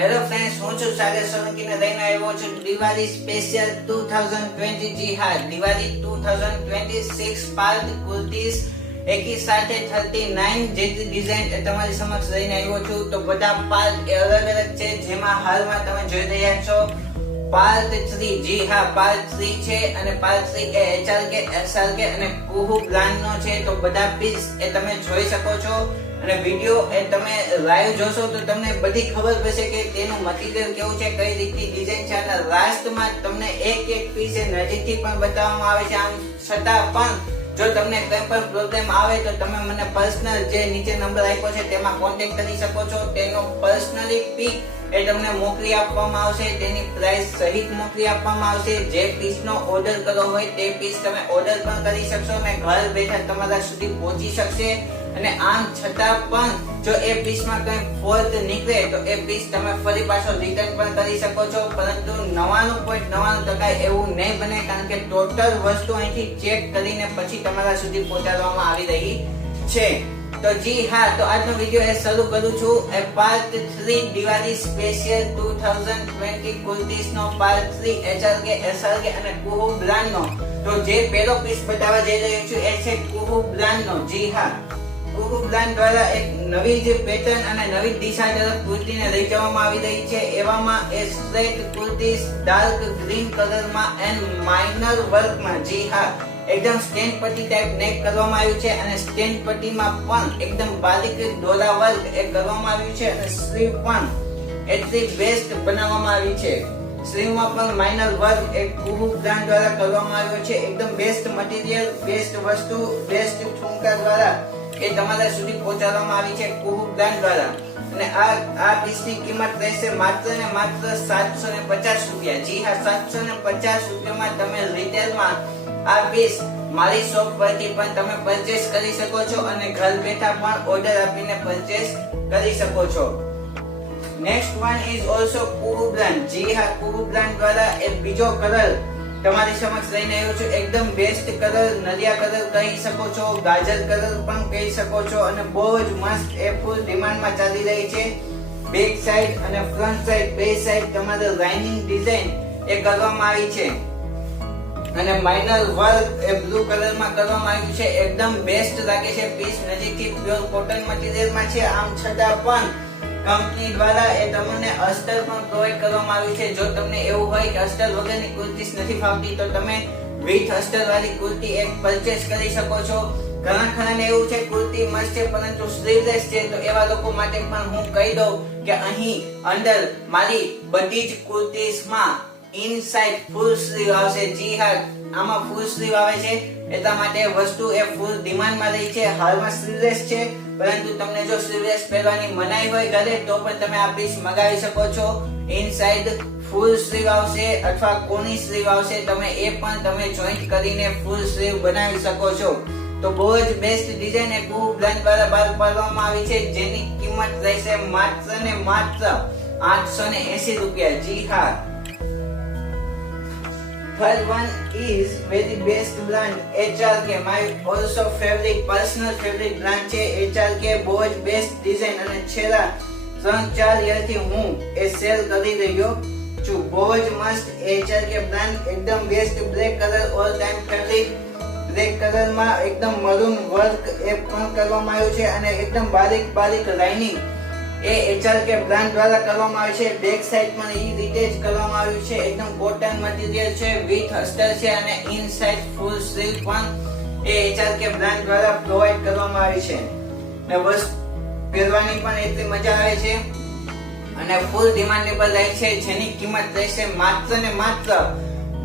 Hello friends, હું છું સાગર સોલંકીને લઈને આવ્યો છું દિવાળી સ્પેશિયલ 2020. જી હા, દિવાળી 2026 પાર્ટ કુર્તીઝ એકી સાથે 39 જેટલી ડિઝાઇન તમારી સમક્ષ લઈને આવ્યો છું. તો બધા પાર્ટ અલગ અલગ છે, જેમાં હાલમાં તમે જોઈ રહ્યા છો પાર્ટ 3. જી હા, પાર્ટ 3 છે અને પાર્ટ 3 એ HRK, SRK અને કુહુ બ્રાન્ડનો છે. તો બધા પીસ એ તમે જોઈ શકો છો અને વિડિયો એ તમે લાઈવ જોશો તો તમને બધી ખબર પડશે કે તેનું મટીરીયલ કેવું છે, કઈ રીતની ડિઝાઇન છે અને લાસ્ટમાં તમને એક પીસ એ નજીકથી પણ બતાવવામાં આવે છે. આમ છતાં પણ જો તમને કોઈ પણ પ્રોબ્લેમ આવે તો તમે મને પર્સનલ જે નીચે નંબર આપ્યો છે તેમાં કોન્ટેક્ટ કરી શકો છો. તેનો પર્સનલી પિક એ તમને મોકલી આપવામાં આવશે, તેની પ્રાઇસ સહિત મોકલી આપવામાં આવશે. જે પીસનો ઓર્ડર કરવો હોય તે પીસ તમે ઓર્ડર પણ કરી શકશો અને ઘર બેઠા તમારા સુધી પહોંચી શકશે. અને આમ છતાં પણ જો એ પીસમાં કંઈ ફોલ્ટ નીકળે તો એ પીસ તમે ફરી પાછો રિટર્ન પણ કરી શકો છો. પરંતુ 99.99% એવું નહીં બને, કારણ કે ટોટલ વસ્તુ અહીંથી ચેક કરીને પછી તમારા સુધી પહોંચાડવામાં આવી રહી છે. તો જી હા, તો આજનો વિડિયો એ શરૂ કરું છું. એ પાર્ટ 3 દિવાળી સ્પેશિયલ 2020 કુર્તીઝનો પાર્ટ 3 HRK, SRK અને કુહુ બ્રાન્ડનો. તો જે પહેલો પીસ બતાવવા જઈ રહ્યો છું એ છે કુહુ બ્રાન્ડનો. જી હા, કુહુ બ્રાન્ડ દ્વારા એક નવી જે પેટર્ન અને નવી દિશા તરફ કુર્તીને લઈ જવામાં આવી રહી છે. એવામાં એ સ્ટ્રેટ કુર્તીઝ ડાર્ક ગ્રીન કલરમાં એન્ડ માઇનર વર્કમાં. જી હા, એકદમ સ્ટેન્ડ પટ્ટી ટાઈપ નેક કરવામાં આવ્યું છે અને સ્ટેન્ડ પટ્ટીમાં પણ એકદમ બારીક દોરા વર્ક એ કરવામાં આવ્યું છે અને સ્લીવ પણ એટલી બેસ્ટ બનાવવામાં આવી છે. સ્લીવમાં પણ માઇનર વર્ક એ કુહુ બ્રાન્ડ દ્વારા કરવામાં આવ્યો છે. એકદમ બેસ્ટ મટીરીયલ, બેસ્ટ વસ્તુ, બેસ્ટ ઠુમકા દ્વારા એ તમારા સુધી પહોંચાડવામાં આવી છે કુહુ બ્રાન્ડ દ્વારા. અને આ પીસની કિંમત રહેશે માત્ર ને માત્ર 750 રૂપિયા. જી હા, 750 રૂપિયામાં તમે રિટેલમાં આ પીસ મારી શોપ પરથી પણ તમે પરચેસ કરી શકો છો અને ઘર બેઠા પણ ઓર્ડર આપીને પરચેસ કરી શકો છો. Next one is also Kuhu brand. જી હા, કુહુ બ્રાન્ડ દ્વારા એક બીજો કલર તમારી સમક્ષ લઈને આવ્યો છું. એકદમ બેસ્ટ કલર, નલિયા કલર કહી શકો છો, ગાજર કલર પણ કહી શકો છો અને બહુ જ મસ્ત એ ફૂલ ડિમાન્ડમાં ચાલી રહી છે. બેક સાઈડ અને ફ્રન્ટ સાઈડ બે સાઈડ તમારે લાઇનિંગ ડિઝાઇન એ કરવામાં આવી છે અને માઇનર વર્ક એ બ્લુ કલરમાં કરવામાં આવ્યું છે. એકદમ બેસ્ટ લાગે છે પીસ. નજીકથી પ્યોર કોટન મટીરીયલમાં છે. આમ છતાં પણ કંપની દ્વારા એ તમને અસ્તર પણ પ્રોવાઈડ કરવામાં આવ્યું છે. જો તમને એવું હોય કે અસ્તર વગરની કુર્તીઝ નથી ફાવતી તો તમે વિથ અસ્તર વાળી કુર્તી એક પરચેસ કરી શકો છો. ઘણા ખરાને એવું છે કુર્તી મસ્ત છે પરંતુ સ્લીવલેસ છે, તો એવા લોકો માટે પણ હું કહી દઉં કે અહીં અંદર મારી બધી જ કુર્તીઝમાં ઇનસાઇડ ફૂલ સ્લીવ આવશે. જી હા, આમાં ફૂલ સ્લીવ આવે છે, એટલા માટે વસ્તુ એ ફૂલ ડિમાન્ડમાં રહી છે. હાલમાં સ્લીવલેસ છે, પરંતુ તમને જો સ્લીવલેસ પહેરવાની મનાઈ હોય ઘરે તો પણ તમે આ પીસ મંગાવી શકો છો. ઇનસાઇડ ફૂલ સ્લીવ આવશે અથવા કોની સ્લીવ આવશે, તમે એ પણ તમે જોઈન્ટ કરીને ફૂલ સ્લીવ બનાવી શકો છો. તો બહુ જ બેસ્ટ ડિઝાઇન એ કુહુ બ્રાન્ડ દ્વારા બહાર પાડવામાં આવી છે, જેની કિંમત રહેશે માત્ર ને માત્ર 880 રૂપિયા. જી હા, third one is very best brand HRK. My also favorite, personal favorite brand છે HRK. બહુ જ બેસ્ટ ડિઝાઇન અને છેલ્લા 3-4 યરથી હું એ સેલ કરી રહ્યો છું. બહુ જ મસ્ત HRK બ્રાન્ડ. એકદમ best black colour, all time favourite. Black કલરમાં એકદમ મરૂન વર્ક એ પણ કરવામાં આવ્યું છે અને એકદમ બારીક લાઇનિંગ એ HRK બ્રાન્ડ દ્વારા કરવામાં આવે છે. બેક સાઈડ પણ એ રીતે જ કરવામાં આવ્યું છે. એકદમ કોટન મટીરીયલ છે, વિથ અસ્તર છે અને ઇનસાઇડ ફૂલ સ્લીવ પણ એ HRK બ્રાન્ડ દ્વારા પ્રોવાઈડ કરવામાં આવી છે. ને બસ પહેરવાની પણ એટલી મજા આવે છે અને ફૂલ ડિમાન્ડેબલ રહે છે, જેની કિંમત રહેશે માત્ર ને માત્ર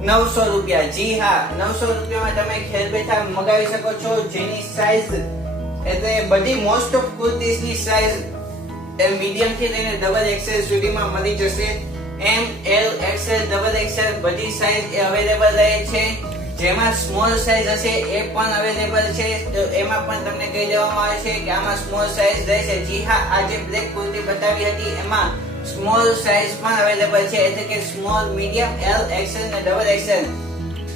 900 રૂપિયા. જી હા, 900 રૂપિયામાં તમે ઘેર બેઠા મંગાવી શકો છો. જેની સાઈઝ એટલે બધી મોસ્ટ ઓફ કુર્તીઝની સાઈઝ મીડિયમ થી લઈને ડબલ એક્સેલ સુધીમાં મળી જશે. M, L, XL, double XL બધી સાઈઝ એ અવેલેબલ રહે છે. જેમાં સ્મોલ સાઈઝ હશે એ પણ અવેલેબલ છે. તો એમાં પણ તમને કહી દેવામાં આવે છે કે આમાં સ્મોલ સાઈઝ રહેશે. જી હા, આ જે બ્લેક કુર્તી બતાવી હતી એમાં સ્મોલ સાઈઝ પણ અવેલેબલ છે, એટલે કે સ્મોલ, મીડિયમ, L, XL અને ડબલ XL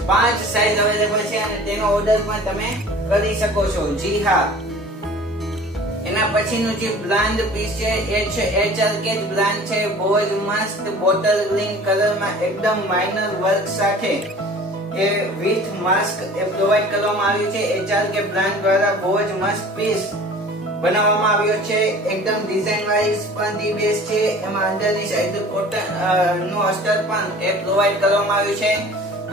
5 સાઈઝ અવેલેબલ છે અને તેનો ઓર્ડર પણ તમે કરી શકો છો. જી હા, એના પછીનું જે બ્રાન્ડ પીસ છે એ છે HRK બ્રાન્ડ છે. બહુ જ મસ્ત બોટલ ગ્રીન કલરમાં એકદમ માઇનર વર્ક સાથે A with mask A provide કરવામાં આવ્યું છે. HRK બ્રાન્ડ દ્વારા બહુ જ મસ્ત પીસ બનાવવામાં આવ્યો છે. એકદમ ડિઝાઇન વાઇઝ પણ ધી બેસ્ટ છે. એમાં અંદરની સાઈડ કોટન નું અસ્ટર પણ એ પ્રોવાઇડ કરવામાં આવ્યું છે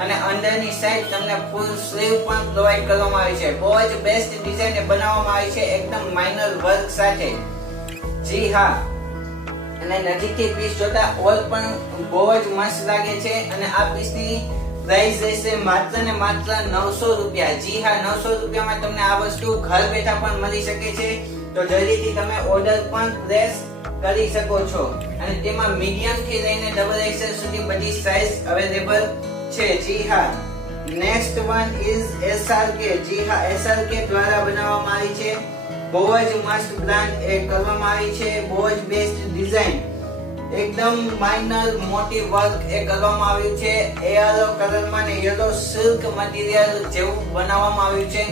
અને અંદરની સાઈડ તમને ફૂલ સ્લીવ પણ પ્રોવાઇડ કરવામાં આવી છે. બહુ જ બેસ્ટ ડિઝાઇન બનાવવામાં આવી છે એકદમ માઇનર વર્ક સાથે. જી હા, અને નજીકથી પીસ જોતા ઓલ પણ બહુ જ મસ્ત લાગે છે અને આ પીસની પ્રાઇસ રહેશે માત્ર ને માત્ર 900 રૂપિયા. જી હા, 900 રૂપિયામાં તમને આ વસ્તુ ઘર બેઠા પણ મળી શકે છે. તો જલ્દીથી તમે ઓર્ડર પણ પ્લેસ કરી શકો છો અને તેમાં મીડિયમ થી લઈને ડબલ એક્સેલ સુધી બધી સાઇઝ અવેલેબલ છે. જી હા, નેક્સ્ટ વન ઇઝ SRK. જી હા, SRK દ્વારા બનાવવામાં આવી છે. બહુ જ મસ્ત બ્રાન્ડ એ કરવામાં આવી છે. બહુ જ બેસ્ટ ડિઝાઇન એકદમ માઇનર મોટી વર્ક એ કરવામાં આવ્યું છે. યલો કલરમાં ને યલો સિલ્ક મટીરીયલ જેવું બનાવવામાં આવ્યું છે.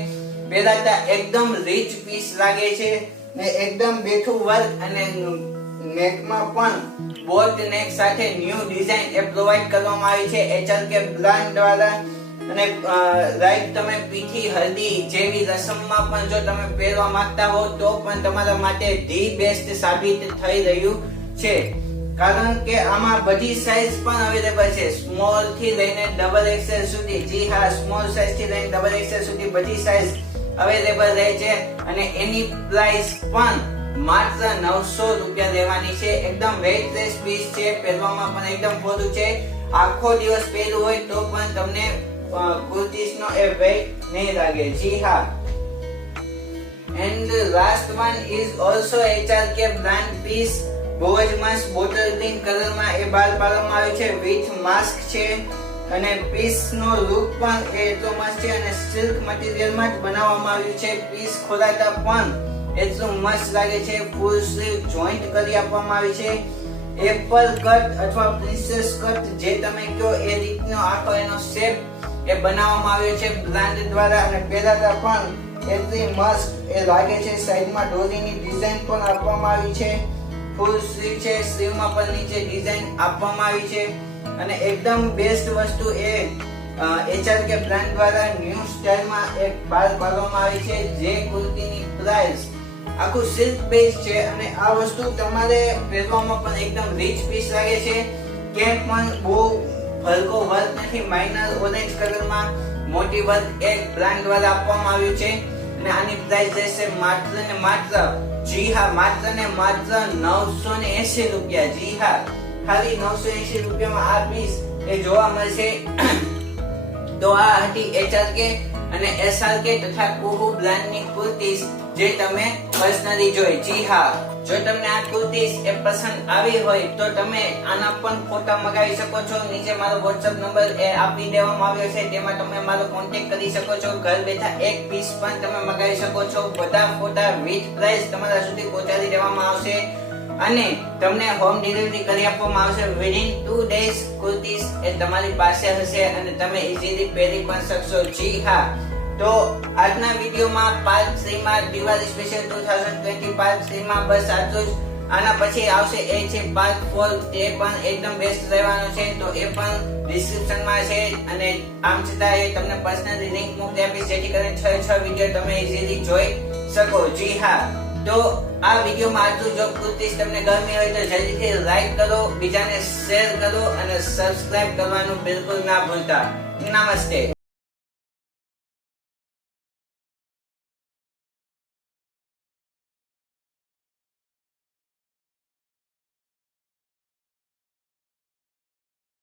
પહેલાતા એકદમ રીચ પીસ લાગે છે ને એકદમ બેઠું વર્ક અને નેકમાં પણ બોટ નેક સાથે ન્યૂ ડિઝાઇન એ પ્રોવાઇડ કરવામાં આવી છે HRK બ્રાન્ડ દ્વારા. અને રાઈટ તમે પીઠી હલ્દી જેવી રસમમાં પણ જો તમે પહેરવા માંગતા હો તો પણ તમારા માટે ધી બેસ્ટ સાબિત થઈ રહ્યું છે. કારણ કે આમાં બધી સાઈઝ પણ અવેલેબલ છે, સ્મોલ થી લઈને ડબલ એક્સેલ સુધી. જી હા, સ્મોલ સાઈઝ થી લઈને ડબલ એક્સેલ સુધી બધી સાઈઝ અવેલેબલ રહે છે અને એની પ્રાઇસ પણ માત્ર 900 રૂપિયા લેવાની છે. એકદમ વેઇટલેસ પીસ છે, પહેરવામાં પણ એકદમ પોલું છે. આખો દિવસ પહેરવું હોય તો પણ તમને કુર્તીઝનો એ વેઇટ નહીં લાગે. જી હા, and last one is also HRK brand piece. બહુ જ મસ્ત બોટલ ગ્રીન કલરમાં એ બહાર પાડવામાં આવ્યું છે વિથ માસ્ક છે અને પીસ નો લુક પણ એટલો મસ્ત છે અને સિલ્ક મટીરીયલમાં જ બનાવવામાં આવ્યું છે. પીસ ખોલાતા પણ એટલું મસ્ત લાગે છે. ફૂલ સ્લીવ જોઈન્ટ કરી આપવામાં આવી છે. એપલ કટ અથવા પ્રિન્સેસ કટ જે તમે કહો એ રીતનો આખો એનો શેપ એ બનાવવામાં આવ્યો છે બ્રાન્ડ દ્વારા અને પહેલાતા પણ એટલી મસ્ત એ લાગે છે. સાઈડમાં ડોરીની ડિઝાઇન પણ આપવામાં આવી છે. ફૂલ સ્લીવ છે, સ્લીવમાં પણ નીચે ડિઝાઇન આપવામાં આવી છે અને એકદમ બેસ્ટ વસ્તુ એ HRK બ્રાન્ડ દ્વારા ન્યૂ સ્ટાઇલમાં એક બહાર પાડવામાં આવી છે. જે કુર્તીની પ્રાઇસ આખું સિલ્ક બેઝ છે અને આ વસ્તુ તમારે પહેરવામાં પણ એકદમ રીચ પીસ લાગે છે. ક્યાંય પણ બહુ હલકો વર્ક નથી. માઇનર ઓરેન્જ કલરમાં મોટી વર્ક એક બ્રાન્ડ દ્વારા આપવામાં આવ્યું છે અને આની પ્રાઇસ રહેશે માત્ર ને માત્ર, જી હા, માત્ર ને માત્ર 980 રૂપિયા. જી હા, ખાલી 980 રૂપિયામાં આ પીસ એ જોવા મળશે. તો આ હતી HRK અને SRK તથા કુહુ બ્રાન્ડની કુર્તીઝ જે તમે પર્સનલી જોઈ. જી હા, જો તમને આ કુર્તીઝ એ પસંદ આવી હોય તો તમે આના પણ ફોટા મંગાવી શકો છો. નીચે મારો WhatsApp નંબર એ આપી દેવામાં આવ્યો છે, તેમાં તમે મારો કોન્ટેક્ટ કરી શકો છો. ઘર બેઠા એક પીસ પણ તમે મંગાવી શકો છો. બધા ફોટા વિથ પ્રાઇસ તમારા સુધી પહોંચાડી દેવામાં આવશે અને તમને હોમ ડિલિવરી કરી આપવામાં આવશે. વિધિન 2 ડેઝ કુર્તીઝ એ તમારી પાસે હશે અને તમે ઇઝીલી પહેરી પણ શકશો. જી હા, તો આજના વિડીયોમાં પાર્ટ 3 માં દિવાળી સ્પેશિયલ 2020 પાર્ટ 3 માં બસ આટલું જ. આના પછી આવશે એ છે પાર્ટ 4, તે પણ એકદમ બેસ્ટ રહેવાનો છે. તો એ પણ ડિસ્ક્રિપ્શનમાં છે અને આમ છતાં એ તમને પર્સનલી લિંક મોકલી આપીશ જેથી કરીને 6 વિડીયો તમે ઇઝીલી જોઈ શકો. જી હા, તો આ વિડીયોમાં આટલું. જો કુર્તીઝ તમને ગમી હોય તો જલ્દીથી લાઈક કરો, બીજાને શેર કરો અને સબસ્ક્રાઇબ કરવાનું બિલકુલ ના ભૂલતા. નમસ્તે.